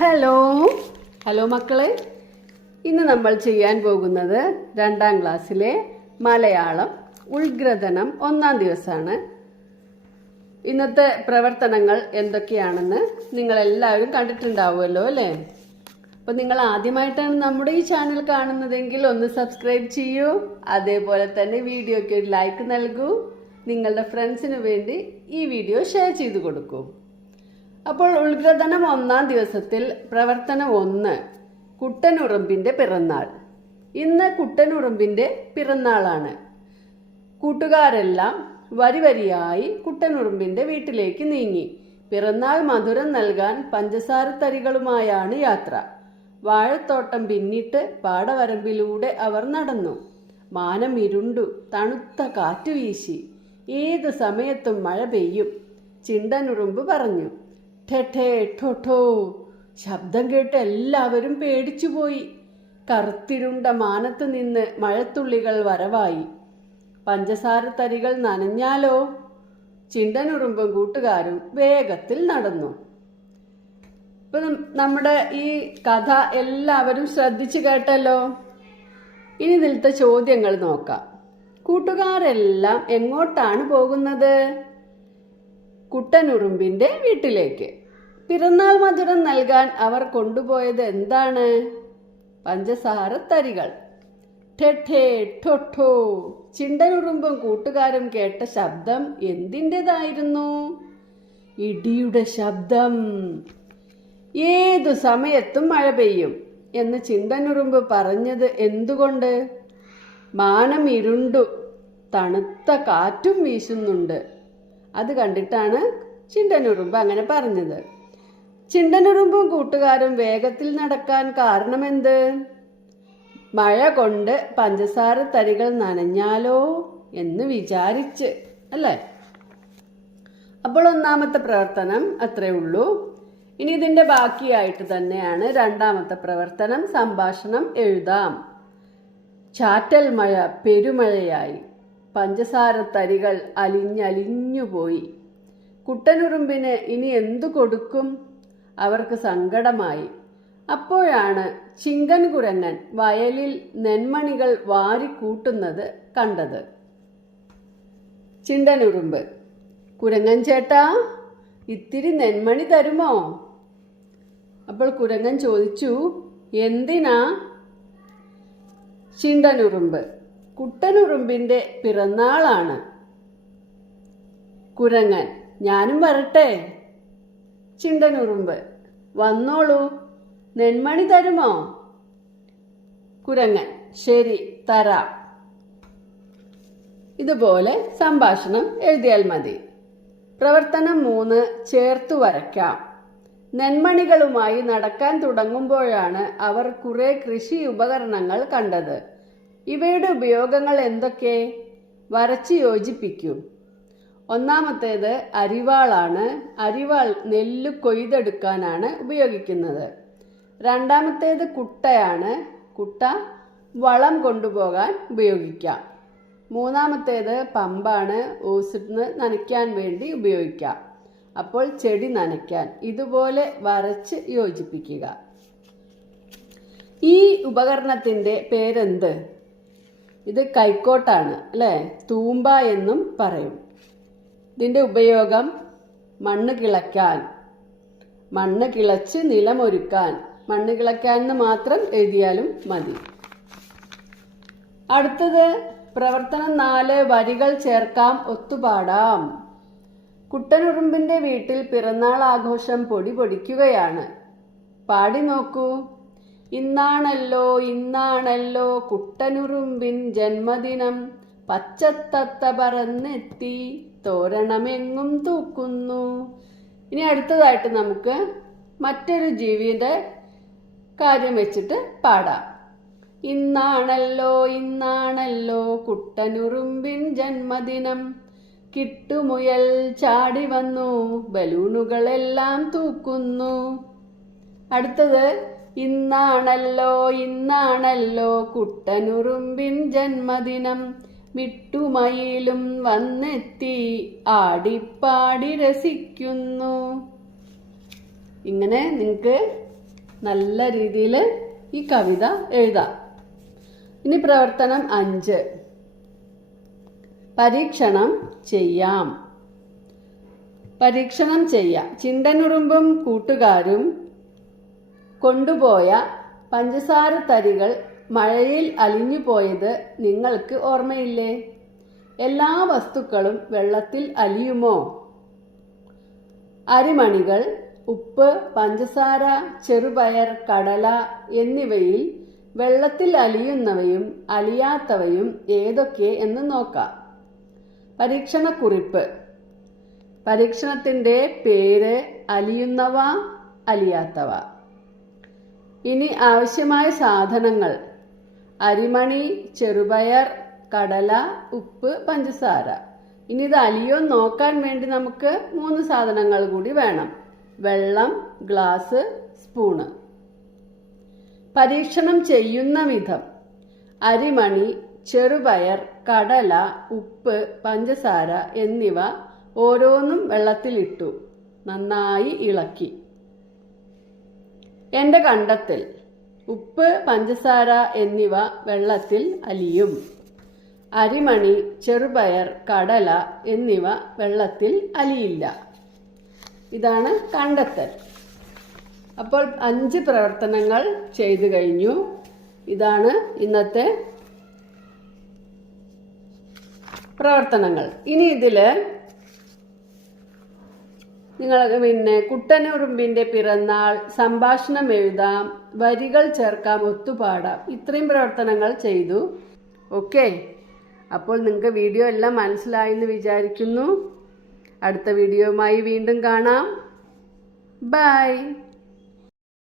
Hello hello മക്കളെ, ഇന്ന് നമ്മൾ ചെയ്യാൻ പോകുന്നത് 2ാം ക്ലാസ്സിലെ മലയാളം ഉൾഗ്രഥനം 1ാം ദിവസമാണ്. ഇന്നത്തെ പ്രവർത്തനങ്ങൾ എന്തൊക്കെയാണെന്ന് നിങ്ങളെല്ലാവരും കണ്ടിട്ടുണ്ടാവുമല്ലോ അല്ലേ? അപ്പോൾ നിങ്ങൾ ആദ്യമായിട്ടാണ് നമ്മുടെ ഈ ചാനൽ കാണുന്നതെങ്കിൽ ഒന്ന് സബ്സ്ക്രൈബ് ചെയ്യൂ. അതേപോലെ തന്നെ വീഡിയോയ്ക്ക് ഒരു ലൈക്ക് നൽകൂ. നിങ്ങളുടെ ഫ്രണ്ട്സിന് വേണ്ടി ഈ വീഡിയോ ഷെയർ ചെയ്ത് കൊടുക്കൂ. അപ്പോൾ ഉൾഗ്രഥനം 1ാം ദിവസത്തിൽ പ്രവർത്തനം 1, കുട്ടനുറുമ്പിൻ്റെ പിറന്നാൾ. ഇന്ന് കുട്ടനുറുമ്പിൻ്റെ പിറന്നാളാണ്. കൂട്ടുകാരെല്ലാം വരി വരിയായി കുട്ടനുറുമ്പിൻ്റെ വീട്ടിലേക്ക് നീങ്ങി. പിറന്നാൾ മധുരം നൽകാൻ പഞ്ചസാര തരികളുമായാണ് യാത്ര. വാഴത്തോട്ടം പിന്നിട്ട് പാടവരമ്പിലൂടെ അവർ നടന്നു. മാനം ഇരുണ്ടു, തണുത്ത കാറ്റു വീശി. ഏത് സമയത്തും മഴ പെയ്യും. ചിണ്ടനുറുമ്പ് പറഞ്ഞു. ഠേ ഠേ ഠോ ഠോ. ശബ്ദം കേട്ട് എല്ലാവരും പേടിച്ചുപോയി. കറുത്തിരുണ്ട മാനത്ത് നിന്ന് മഴത്തുള്ളികൾ വരവായി. പഞ്ചസാര തരികൾ നനഞ്ഞാലോ? ചിണ്ടനുറുമ്പും കൂട്ടുകാരും വേഗത്തിൽ നടന്നു. ഇപ്പം നമ്മുടെ ഈ കഥ എല്ലാവരും ശ്രദ്ധിച്ചു കേട്ടല്ലോ. ഇനി ഇതിലത്തെ ചോദ്യങ്ങൾ നോക്കാം. കൂട്ടുകാരെല്ലാം എങ്ങോട്ടാണ് പോകുന്നത്? കുട്ടനുറുമ്പിൻ്റെ വീട്ടിലേക്ക്. പിറന്നാൾ മധുരം നൽകാൻ അവർ കൊണ്ടുപോയത് എന്താണ്? പഞ്ചസാര തരികൾ. ഠേ ഠേ ഠോ ഠോ. ചിണ്ടനുറുമ്പും കൂട്ടുകാരും കേട്ട ശബ്ദം എന്തിൻ്റെതായിരുന്നു? ഇടിയുടെ ശബ്ദം. ഏതു സമയത്തും മഴ പെയ്യും എന്ന് ചിണ്ടനുറുമ്പ് പറഞ്ഞത് എന്തുകൊണ്ട്? മാനം ഇരുണ്ടു, തണുത്ത കാറ്റും വീശുന്നുണ്ട്. അത് കണ്ടിട്ടാണ് ചിണ്ടനുറുമ്പ് അങ്ങനെ പറഞ്ഞത്. ചിണ്ടനുറുമ്പും കൂട്ടുകാരും വേഗത്തിൽ നടക്കാൻ കാരണമെന്ത്? മഴ കൊണ്ട് പഞ്ചസാര തരികൾ നനഞ്ഞാലോ എന്ന് വിചാരിച്ച്, അല്ലേ? അപ്പോൾ 1ാമത്തെ പ്രവർത്തനം അത്രേ ഉള്ളൂ. ഇനി ഇതിൻ്റെ ബാക്കിയായിട്ട് തന്നെയാണ് 2ാമത്തെ പ്രവർത്തനം. സംഭാഷണം എഴുതാം. ചാറ്റൽ മഴ പെരുമഴയായി. പഞ്ചസാര തരികൾ അലിഞ്ഞലിഞ്ഞുപോയി. കുട്ടനുറുമ്പിന് ഇനി എന്തു കൊടുക്കും? അവർക്ക് സങ്കടമായി. അപ്പോഴാണ് ചിങ്കൻ കുരങ്ങൻ വയലിൽ നെന്മണികൾ വാരിക്കൂട്ടുന്നത് കണ്ടത്. ചിണ്ടനുറുമ്പ്: കുരങ്ങൻ ചേട്ടാ, ഇത്തിരി നെന്മണി തരുമോ? അപ്പോൾ കുരങ്ങൻ ചോദിച്ചു, എന്തിനാ? ചിണ്ടനുറുമ്പ്: കുട്ടനുറുമ്പിൻ്റെ പിറന്നാളാണ്. കുരങ്ങൻ: ഞാനും വരട്ടെ? ചിണ്ടനുറുമ്പ്: വന്നോളൂ, നെന്മണി തരുമോ? കുരങ്ങൻ: ശരി, തരാം. ഇതുപോലെ സംഭാഷണം എഴുതിയാൽ മതി. പ്രവർത്തനം 3, ചേർത്തു വരയ്ക്കാം. നെന്മണികളുമായി നടക്കാൻ തുടങ്ങുമ്പോഴാണ് അവർ കുറെ കൃഷി ഉപകരണങ്ങൾ കണ്ടത്. ഇവയുടെ ഉപയോഗങ്ങൾ എന്തൊക്കെ? വരച്ച് യോജിപ്പിക്കൂ. 1ാമത്തേത് അരിവാളാണ്. അരിവാൾ നെല്ല് കൊയ്തെടുക്കാനാണ് ഉപയോഗിക്കുന്നത്. 2ാമത്തേത് കുട്ടയാണ്. കുട്ട വളം കൊണ്ടുപോകാൻ ഉപയോഗിക്കാം. 3ാമത്തേത് പമ്പാണ്. ഓസിന് നനയ്ക്കാൻ വേണ്ടി ഉപയോഗിക്കാം. അപ്പോൾ ചെടി നനയ്ക്കാൻ. ഇതുപോലെ വരച്ച് യോജിപ്പിക്കുക. ഈ ഉപകരണത്തിൻ്റെ പേരെന്ത്? ഇത് കൈക്കോട്ടാണ്, അല്ലേ? തൂമ്പ എന്നും പറയും. ഇതിൻ്റെ ഉപയോഗം മണ്ണ് കിളയ്ക്കാൻ, മണ്ണ് കിളച്ച് നിലമൊരുക്കാൻ. മണ്ണ് കിളയ്ക്കാൻ എന്ന് മാത്രം എഴുതിയാലും മതി. അടുത്തത് പ്രവർത്തനം 4, വരികൾ ചേർക്കാം, ഒത്തുപാടാം. കുട്ടനുറുമ്പിൻ്റെ വീട്ടിൽ പിറന്നാൾ ആഘോഷം പൊടി പൊടിക്കുകയാണ്. പാടി നോക്കൂ. ഇന്നാണല്ലോ ഇന്നാണല്ലോ കുട്ടനുറുമ്പിൻ ജന്മദിനം. പച്ചത്തത്ത പറന്നെത്തി, തോരണമെങ്ങും തൂക്കുന്നു. ഇനി അടുത്തതായിട്ട് നമുക്ക് മറ്റൊരു ജീവിയുടെ കാര്യം വെച്ചിട്ട് പാടാം. ഇന്നാണല്ലോ ഇന്നാണല്ലോ കുട്ടനുറുമ്പിൻ ജന്മദിനം. കിട്ടുമുയൽ ചാടി വന്നു, ബലൂണുകളെല്ലാം തൂക്കുന്നു. അടുത്തത് ഇന്നാണല്ലോ ഇന്നാണല്ലോ കുട്ടനുറുമ്പിൻ ജന്മദിനം. മിട്ടുമയിലും വന്നെത്തി, ആടിപ്പാടി രസിക്കുന്നു. ഇങ്ങനെ നിങ്ങൾക്ക് നല്ല രീതിയിൽ ഈ കവിത എഴുതാം. ഇനി പ്രവർത്തനം 5. പരീക്ഷണം ചെയ്യാം. പരീക്ഷണം ചെയ്യാം. ചിണ്ടനുറുമ്പും കൂട്ടുകാരും കൊണ്ടുപോയ പഞ്ചസാര തരികൾ മഴയിൽ അലിഞ്ഞു പോയത് നിങ്ങൾക്ക് ഓർമ്മയില്ലേ? എല്ലാ വസ്തുക്കളും വെള്ളത്തിൽ അലിയുമോ? അരിമണികൾ, ഉപ്പ്, പഞ്ചസാര, ചെറുപയർ, കടല എന്നിവയിൽ വെള്ളത്തിൽ അലിയുന്നവയും അലിയാത്തവയും ഏതൊക്കെ എന്ന് നോക്കാം. പരീക്ഷണക്കുറിപ്പ്. പരീക്ഷണത്തിൻ്റെ പേര് അലിയുന്നവ, അലിയാത്തവ. ഇനി ആവശ്യമായ സാധനങ്ങൾ: അരിമണി, ചെറുപയർ, കടല, ഉപ്പ്, പഞ്ചസാര. ഇനി ഇത് അലിയോ നോക്കാൻ വേണ്ടി നമുക്ക് 3 സാധനങ്ങൾ കൂടി വേണം: വെള്ളം, ഗ്ലാസ്, സ്പൂണ്. പരീക്ഷണം ചെയ്യുന്ന വിധം: അരിമണി, ചെറുപയർ, കടല, ഉപ്പ്, പഞ്ചസാര എന്നിവ ഓരോന്നും വെള്ളത്തിലിട്ടു നന്നായി ഇളക്കി. എൻ്റെ കണ്ടെത്തൽ: ഉപ്പ്, പഞ്ചസാര എന്നിവ വെള്ളത്തിൽ അലിയും. അരിമണി, ചെറുപയർ, കടല എന്നിവ വെള്ളത്തിൽ അലിയില്ല. ഇതാണ് കണ്ടെത്തൽ. അപ്പോൾ 5 പ്രവർത്തനങ്ങൾ ചെയ്തു കഴിഞ്ഞു. ഇതാണ് ഇന്നത്തെ പ്രവർത്തനങ്ങൾ. ഇനി ഇതിൽ നിങ്ങൾ കുട്ടനുറുമ്പിൻ്റെ പിറന്നാൾ, സംഭാഷണം എഴുതാം, വരികൾ ചേർക്കാം, ഒത്തുപാടാം. ഇത്രയും പ്രവർത്തനങ്ങൾ ചെയ്തു. ഓക്കെ, അപ്പോൾ നിങ്ങൾക്ക് വീഡിയോ എല്ലാം മനസ്സിലായി എന്ന് വിചാരിക്കുന്നു. അടുത്ത വീഡിയോയുമായി വീണ്ടും കാണാം. ബൈ.